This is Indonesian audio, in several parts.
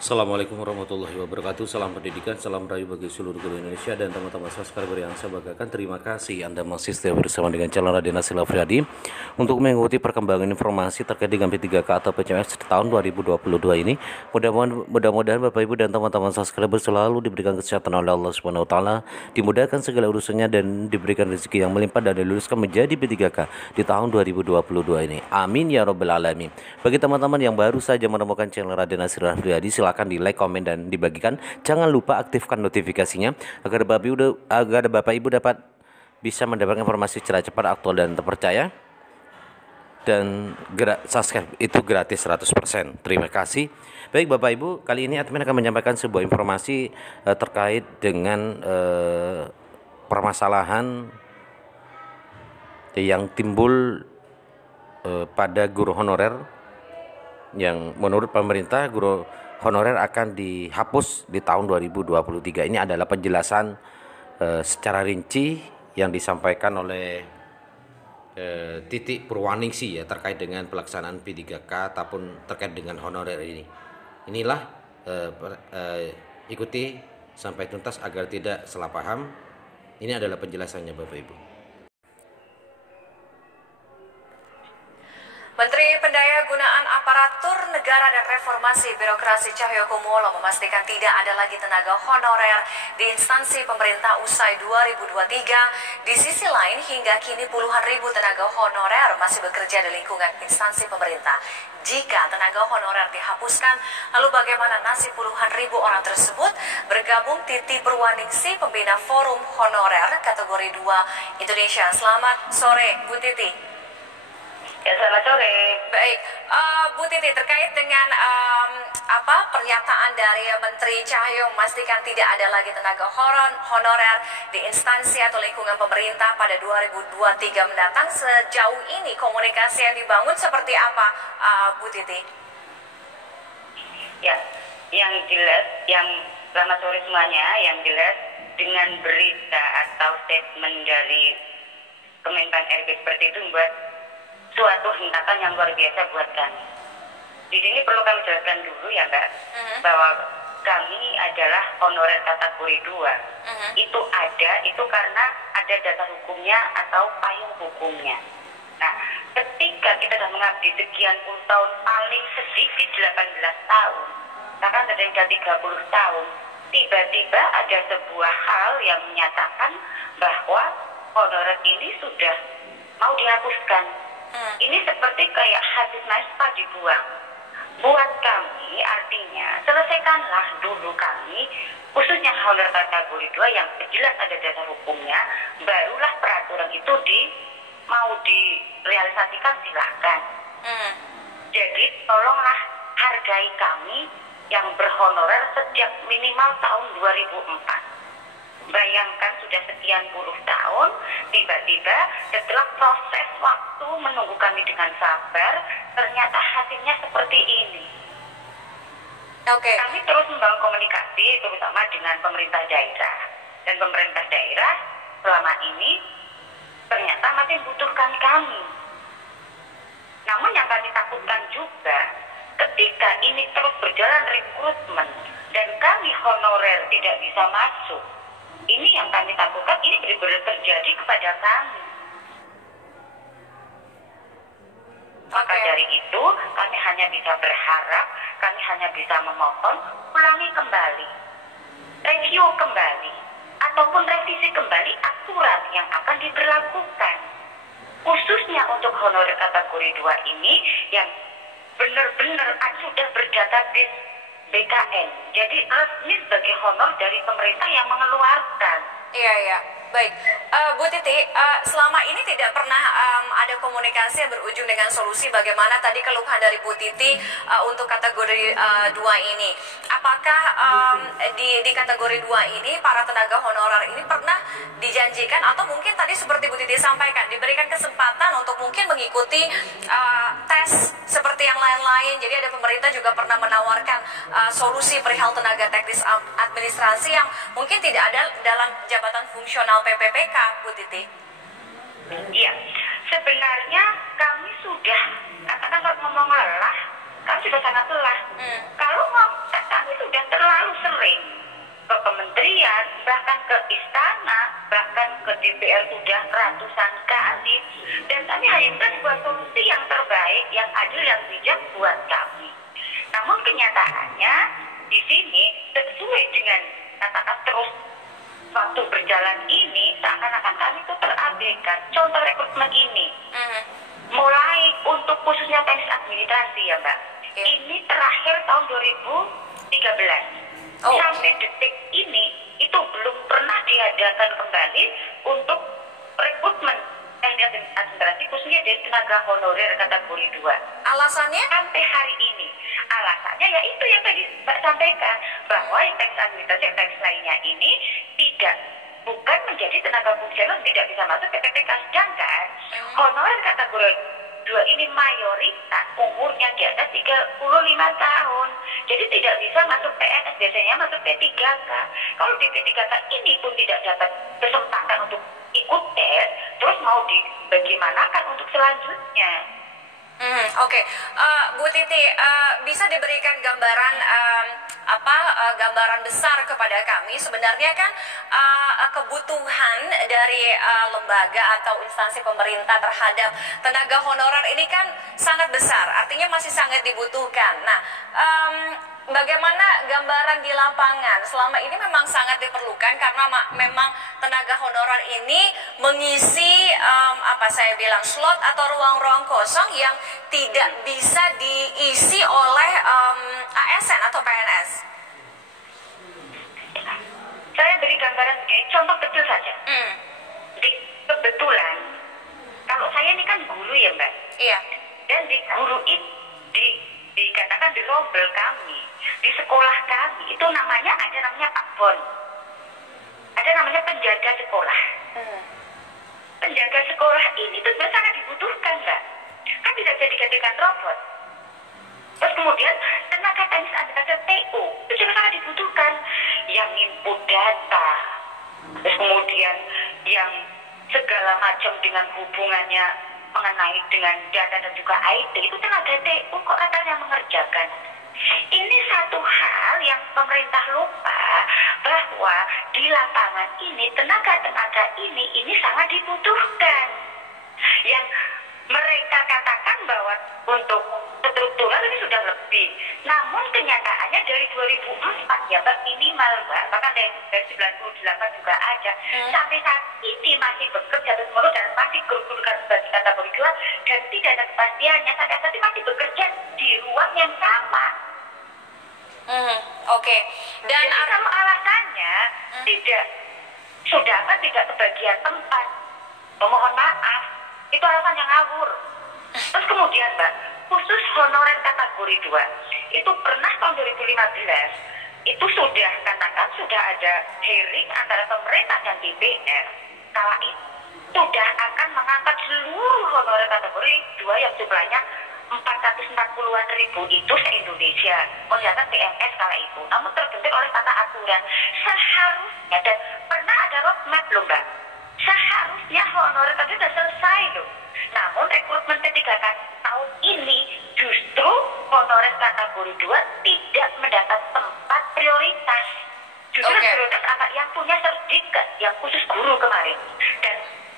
Assalamualaikum warahmatullahi wabarakatuh. Salam pendidikan, salam rayu bagi seluruh guru Indonesia dan teman-teman subscriber yang saya banggakan. Terima kasih Anda masih setia bersama dengan channel Raden Nasil Afriyadi untuk mengikuti perkembangan informasi terkait dengan P3K atau PCMS di tahun 2022 ini. Mudah-mudahan Bapak Ibu dan teman-teman subscriber selalu diberikan kesehatan oleh Allah Subhanahu wa taala, dimudahkan segala urusannya dan diberikan rezeki yang melimpah dan diluluskan menjadi P3K di tahun 2022 ini. Amin ya rabbal alamin. Bagi teman-teman yang baru saja menemukan channel Raden Nasil Afriyadi, silakan di like, komen, dan dibagikan. Jangan lupa aktifkan notifikasinya agar Bapak Ibu dapat bisa mendapatkan informasi secara cepat, aktual, dan terpercaya. Dan subscribe itu gratis 100%. Terima kasih. Baik Bapak Ibu, kali ini admin akan menyampaikan sebuah informasi terkait dengan permasalahan yang timbul pada guru honorer, yang menurut pemerintah guru honorer akan dihapus di tahun 2023. Ini adalah penjelasan secara rinci yang disampaikan oleh Titik Purwaningsi ya, terkait dengan pelaksanaan P3K ataupun terkait dengan honorer ini. Inilah ikuti sampai tuntas agar tidak salah paham. Ini adalah penjelasannya Bapak Ibu. Menteri Pendayagunaan Aparatur Negara dan Reformasi Birokrasi Cahyokumolo memastikan tidak ada lagi tenaga honorer di instansi pemerintah usai 2023. Di sisi lain, hingga kini puluhan ribu tenaga honorer masih bekerja di lingkungan instansi pemerintah. Jika tenaga honorer dihapuskan, lalu bagaimana nasib puluhan ribu orang tersebut? Bergabung Titi Purwaningsi, pembina Forum Honorer kategori 2 Indonesia. Selamat sore, Bu Titi. Ya, selamat sore. Baik, Bu Titi, terkait dengan pernyataan dari Menteri Cahyo memastikan tidak ada lagi tenaga honorer di instansi atau lingkungan pemerintah pada 2023 mendatang, sejauh ini komunikasi yang dibangun seperti apa, Bu Titi? Ya, yang jelas, selamat sore semuanya, yang jelas dengan berita atau statement dari Kemenpan RB seperti itu membuat suatu hentakan yang luar biasa buat kami. Di sini perlu kami jelaskan dulu ya Mbak, bahwa kami adalah honorer kategori 2. Itu karena ada dasar hukumnya atau payung hukumnya. Nah, ketika kita sudah mengabdi sekian puluh tahun, paling sedikit 18 tahun, bahkan ada yang 30 tahun, tiba-tiba ada sebuah hal yang menyatakan bahwa honorer ini sudah mau dihapuskan. Ini seperti kayak habis naskah dibuang. Buat kami artinya selesaikanlah dulu kami, khususnya honorer kategori 2 yang jelas ada dasar hukumnya, barulah peraturan itu mau direalisasikan, silakan. Jadi tolonglah hargai kami yang berhonorer sejak minimal tahun 2004. Bayangkan sudah sekian puluh tahun, tiba-tiba setelah proses waktu menunggu kami dengan sabar, ternyata hasilnya seperti ini. Oke. Kami terus membangun komunikasi, terutama dengan pemerintah daerah. Dan pemerintah daerah selama ini ternyata masih membutuhkan kami. Namun yang kami takutkan juga, ketika ini terus berjalan rekrutmen, dan kami honorer tidak bisa masuk, ini yang kami takutkan, ini benar-benar terjadi kepada kami. Maka dari itu, kami hanya bisa berharap, kami hanya bisa memohon, ulangi kembali, review kembali, ataupun revisi kembali aturan yang akan diberlakukan. Khususnya untuk honorer kategori 2 ini, yang benar-benar sudah berdatabase BKN, jadi resmi sebagai honor dari pemerintah yang mengeluarkan. Iya. Baik, Bu Titi, selama ini tidak pernah ada komunikasi yang berujung dengan solusi bagaimana tadi keluhan dari Bu Titi untuk kategori 2 ini. Apakah di kategori 2 ini para tenaga honorer ini pernah dijanjikan atau mungkin tadi seperti Bu Titi sampaikan diberikan kesempatan untuk mungkin mengikuti tes seperti yang lain-lain. Jadi ada pemerintah juga pernah menawarkan solusi perihal tenaga teknis administrasi yang mungkin tidak ada dalam jabatan fungsional PPPK, Bu Titi. Iya, sebenarnya kami sudah, katakan kalau ngomong lelah, kami sudah sangat lelah. Kalau mau kami bahkan ke istana, bahkan ke DPR sudah ratusan kali. Dan kami hanya minta sebuah solusi yang terbaik, yang adil, yang bijak buat kami. Namun kenyataannya di sini sesuai dengan katakan terus waktu berjalan ini, seakan-akan kami itu terabaikan. Contoh rekrutmen ini, mulai untuk khususnya teknis administrasi ya Mbak, ini terakhir tahun 2013. Sampai detik ini itu belum pernah diadakan kembali untuk rekrutmen teknis administrasi khususnya dari tenaga honorer kategori 2. Alasannya? Sampai hari ini alasannya ya itu yang tadi Mbak sampaikan, bahwa yang teknis administrasi yang teknis lainnya ini bukan menjadi tenaga fungsional, tidak bisa masuk PPTK. Sedangkan honorer kategori 2 ini mayoritas umurnya di atas 35 tahun, jadi tidak bisa masuk PNS, biasanya masuk P3K. Kalau di P3K ini pun tidak dapat kesempatan untuk ikut tes, terus mau bagaimanakan untuk selanjutnya? Oke. Bu Titi, bisa diberikan gambaran gambaran besar kepada kami sebenarnya kan kebutuhan dari lembaga atau instansi pemerintah terhadap tenaga honorer ini kan sangat besar, artinya masih sangat dibutuhkan. Nah, bagaimana gambaran di lapangan? Selama ini memang sangat diperlukan karena memang tenaga honorer ini mengisi slot atau ruang-ruang kosong yang tidak bisa diisi oleh ASN atau PNS. Saya beri gambaran begini, contoh kecil saja. Kebetulan, kalau saya ini kan guru ya Mbak. Iya. Dan di guru itu, dikatakan di robel kami, di sekolah kami, itu namanya Pak Bon. Ada namanya penjaga sekolah. Penjaga sekolah ini tuh sebenarnya sangat dibutuhkan Mbak. Kan tidak bisa digantikan robot. Terus kemudian tenaga teknis administrasi TU itu juga sangat dibutuhkan, yang input data, terus kemudian yang segala macam dengan hubungannya mengenai dengan data dan juga IT, itu tenaga TU kok katanya mengerjakan. Ini satu hal yang pemerintah lupa, bahwa di lapangan ini tenaga-tenaga ini sangat dibutuhkan. Yang mereka katakan bahwa untuk struktural ini sudah lebih, namun kenyataannya dari 2004 ya Mbak, minimal Mbak, bahkan dari 98 juga ada, sampai saat ini masih bekerja terus-menerus dan masih guru-guru kategori 2 dan tidak ada kepastiannya, sampai saat ini masih bekerja di ruang yang sama. Oke. Dan jadi kalau alasannya tidak kebagian tempat, mohon maaf, itu alasan yang ngawur. Terus kemudian Mbak, khusus honorer kategori 2 itu pernah tahun 2015 itu sudah ada hearing antara pemerintah dan DPR. Kala itu sudah akan mengangkat seluruh honorer kategori 2 yang jumlahnya 440-an ribu itu se-Indonesia menjalankan PNS kala itu, namun terbentuk oleh tata aturan. Seharusnya, dan pernah ada roadmap loh Mbak, seharusnya honorer tadi sudah selesai loh. Namun rekrutmen ketiga tahun ini justru honorer kategori 2 tidak mendapat tempat prioritas. Justru prioritas anak yang punya sertifikat, yang khusus guru kemarin. Dan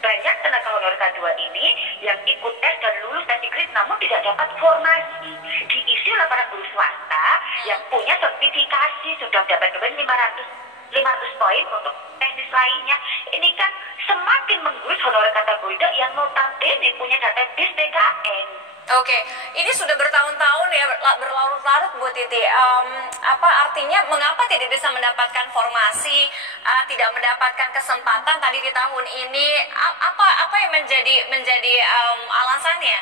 banyak tenaga honorer K2 ini yang ikut tes dan lulus tes Inggris namun tidak dapat formasi, diisi oleh para guru swasta yang punya sertifikasi, sudah dapat 500 poin untuk teknis lainnya. Ini kan semakin menggurus honorer kategori 2 yang notabene punya database BKN. Oke, ini sudah bertahun-tahun ya, berlarut-larut Bu Titi. Apa artinya mengapa tidak bisa mendapatkan formasi, tidak mendapatkan kesempatan tadi di tahun ini? Apa yang menjadi alasannya?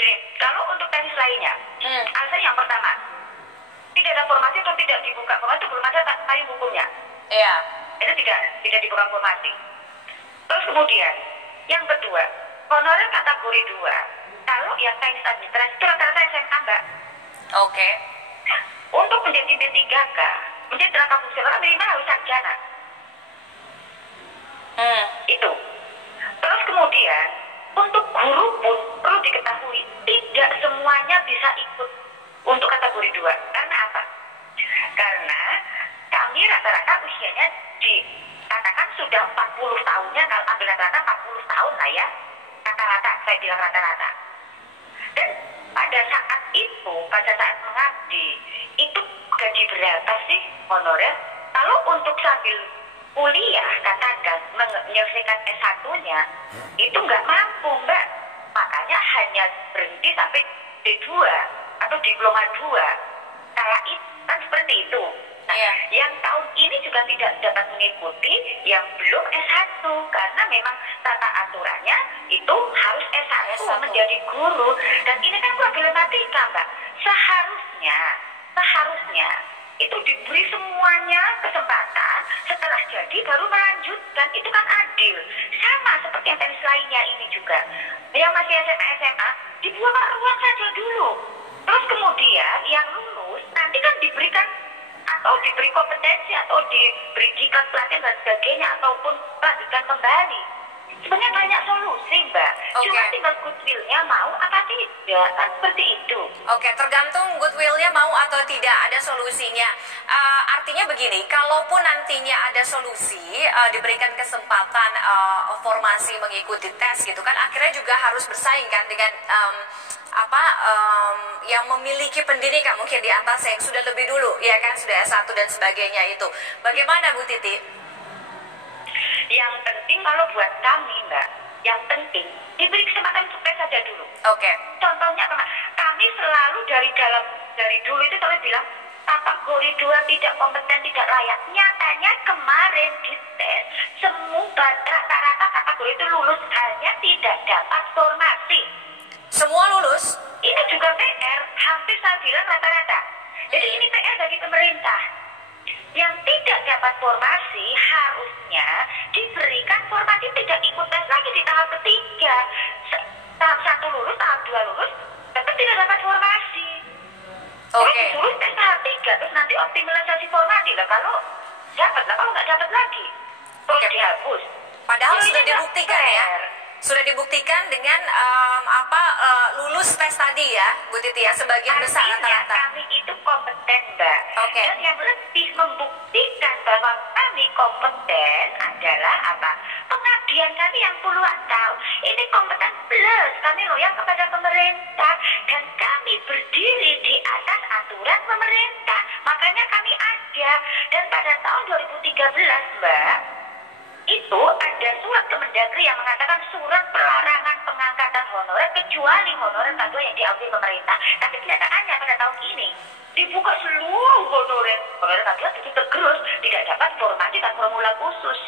Jadi, kalau untuk teknis lainnya, alasan yang pertama, tidak ada formasi atau tidak dibuka formasi itu belum ada payung hukumnya. Iya. Itu tidak dibuka formasi. Terus kemudian, yang kedua, honorer kategori 2, kalau yang teknis administrasi itu rata-rata SMA Mbak. Oke. Untuk menjadi D3K, menjadi tenaga fungsional minimal harus sarjana. Itu. Terus kemudian, untuk guru pun perlu diketahui, tidak semuanya bisa ikut untuk kategori 2. Karena apa? Karena kami rata-rata usianya dikatakan sudah 40 tahunnya, kalau ambil rata-rata 40 tahun lah ya, rata-rata, saya bilang rata-rata. Dan pada saat itu, pada saat mengabdi, itu gaji berapa sih honorer? Kalau untuk sambil kuliah, katakan menyelesaikan S1-nya, itu nggak mampu, Mbak. Makanya hanya berhenti sampai D2 atau diploma 2. Kayak itu kan seperti itu. Nah, yang tahun ini juga tidak dapat mengikuti yang belum S1 karena memang tata aturannya itu harus S1 menjadi guru, dan ini kan problematika, Mbak. Seharusnya itu diberi semuanya kesempatan, setelah jadi baru melanjutkan, itu kan adil. Sama seperti yang tenis lainnya ini juga, yang masih SMA dibuat ruang saja dulu, terus kemudian yang lulus nanti kan diberikan atau diberi kompetensi atau diberi diklat pelatihan dan sebagainya, ataupun lanjutkan kembali. Sebenarnya banyak solusi, Mbak. Cuma tinggal goodwill-nya mau apa tidak, kan seperti itu. Oke, tergantung goodwill-nya mau atau tidak, ada solusinya. Artinya begini, kalaupun nantinya ada solusi, diberikan kesempatan formasi mengikuti tes gitu kan, akhirnya juga harus bersaing kan dengan yang memiliki pendidikan mungkin di atas yang sudah lebih dulu, ya kan, sudah S1 dan sebagainya itu. Bagaimana Bu Titi? Yang penting kalau buat kami, Mbak, yang penting diberi kesempatan untuk tes saja dulu. Oke. Contohnya kami selalu dari dulu itu selalu bilang kategori 2 tidak kompeten, tidak layak. Nyatanya kemarin di tes semua rata-rata kategori itu lulus, hanya tidak dapat formasi. Semua lulus? Ini juga PR, hampir saya bilang rata-rata. Jadi ini PR bagi pemerintah. Yang tidak dapat formasi harusnya diberikan formasi, tidak ikut tes lagi di tahap ketiga. Tahap 1 lulus, tahap 2 lulus, tetap tidak dapat formasi. Terus disuruh tes tahap 3, terus nanti optimalisasi formasi lah. Kalau dapat lah, kalau nggak dapat lagi, terus dihapus. Padahal sudah dibuktikan ya. Sudah dibuktikan dengan lulus tes tadi ya, Bu Titi ya, sebagian besar rata-rata. Kami itu kompeten, Mbak. Dan yang lebih membuktikan bahwa kami kompeten adalah apa? Pengabdian kami yang puluhan tahun. Ini kompeten plus kami loyal kepada pemerintah, dan kami berdiri di atas aturan pemerintah. Makanya kami ada. Dan pada tahun 2013, Mbak, itu ada surat Kemendagri yang mengatakan surat pelarangan pengangkatan honorer kecuali honorer K2 yang diambil pemerintah. Tapi kenyataannya pada tahun ini dibuka seluruh honorer K2 itu tergerus, tidak dapat formasi dan formula khusus.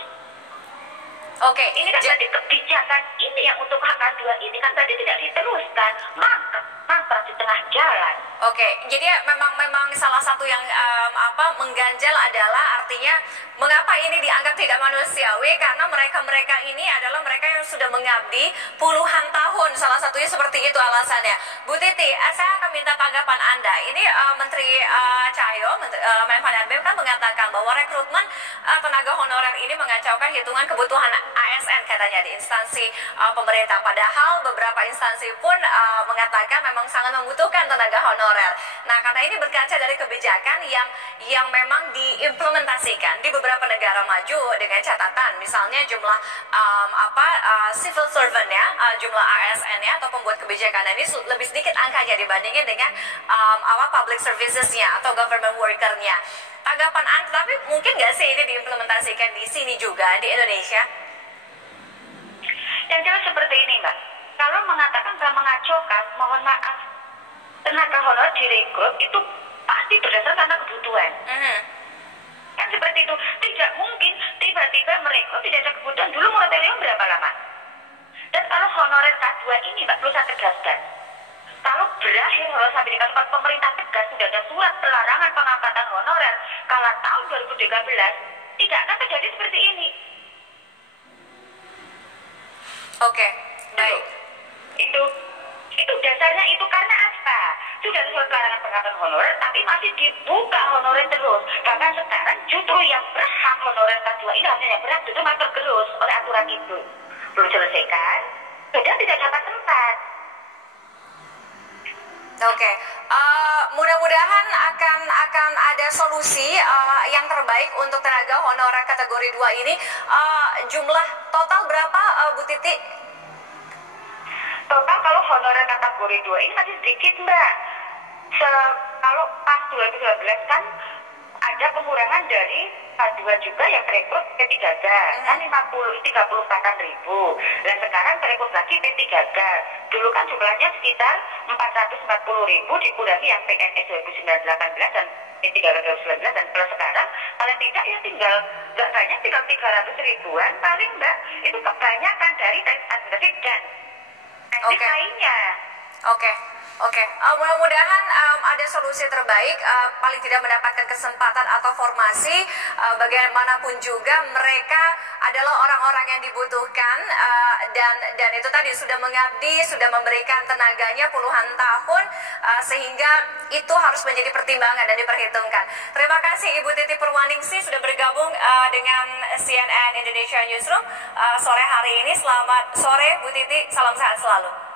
Ini kan tadi kebijakan ini yang untuk K2 ini kan tadi tidak diteruskan, mangkrak di tengah jalan. Jadi memang salah satu yang mengganjal adalah artinya mengapa ini dianggap tidak manusiawi, karena mereka ini adalah mereka yang sudah mengabdi puluhan tahun, salah satunya seperti itu alasannya. Bu Titi, saya akan minta tanggapan Anda. Ini Menteri Cahyo, Menpan RB kan mengatakan bahwa rekrutmen tenaga honorer ini mengacaukan hitungan kebutuhan ASN katanya di instansi pemerintah. Padahal beberapa instansi pun mengatakan memang sangat membutuhkan tenaga honorer. Nah, karena ini berkaca dari kebijakan yang memang diimplementasikan di beberapa negara maju dengan catatan, misalnya jumlah civil servant-nya, jumlah ASN-nya atau pembuat kebijakan ini lebih sedikit angkanya dibandingin dengan public services-nya atau government worker-nya. Tanggapan Anda, tapi mungkin nggak sih ini diimplementasikan di sini juga di Indonesia? Yang jelas seperti ini, Mbak. Kalau mengatakan mengacaukan, mohon maaf, tenaga honorer direkrut itu pasti berdasarkan karena kebutuhan. Kan seperti itu. Tidak mungkin tiba-tiba merekrut tidak ada kebutuhan. Dulu moratorium berapa lama? Dan kalau honorer K2 ini, Mbak, perlu saya tegaskan, kalau berakhir honorer sampai dikatakan pemerintah tegas sudah ada surat pelarangan pengangkatan honorer kala tahun 2013, tidak akan terjadi seperti ini. Baik. Itu dasarnya itu karena apa? Sudah ada surat pelarangan pengangkatan honorer, tapi masih dibuka honorer terus. Bahkan sekarang justru yang berhak honorer K2 ini hasilnya berhak justru malah tergerus oleh aturan itu. Belum selesaikan, sudah tidak dapat tempat. Mudah-mudahan akan ada ada solusi yang terbaik untuk tenaga honorer kategori 2 ini. Jumlah total berapa, Bu Titi? Total kalau honorer kategori 2 ini masih sedikit, Mbak. Kalau pas 2012 kan ada pengurangan dari K2 juga yang rekrut P3G kan 34.000. Dan sekarang rekrut lagi P3G. Dulu kan jumlahnya sekitar 440.000 dikurangi yang PNS 2018 dan P3G 2019, dan kalau sekarang paling tidak ya tinggal nggak banyak, tinggal 300 ribuan paling, Mbak. Itu kebanyakan dari teknik administrasi dan teknik lainnya. Oke. Mudah-mudahan ada solusi terbaik, paling tidak mendapatkan kesempatan atau formasi. Bagaimanapun juga mereka adalah orang-orang yang dibutuhkan, dan itu tadi sudah mengabdi, sudah memberikan tenaganya puluhan tahun, sehingga itu harus menjadi pertimbangan dan diperhitungkan. Terima kasih Ibu Titi Purwaningsih sudah bergabung dengan CNN Indonesia Newsroom sore hari ini. Selamat sore Bu Titi, salam sehat selalu.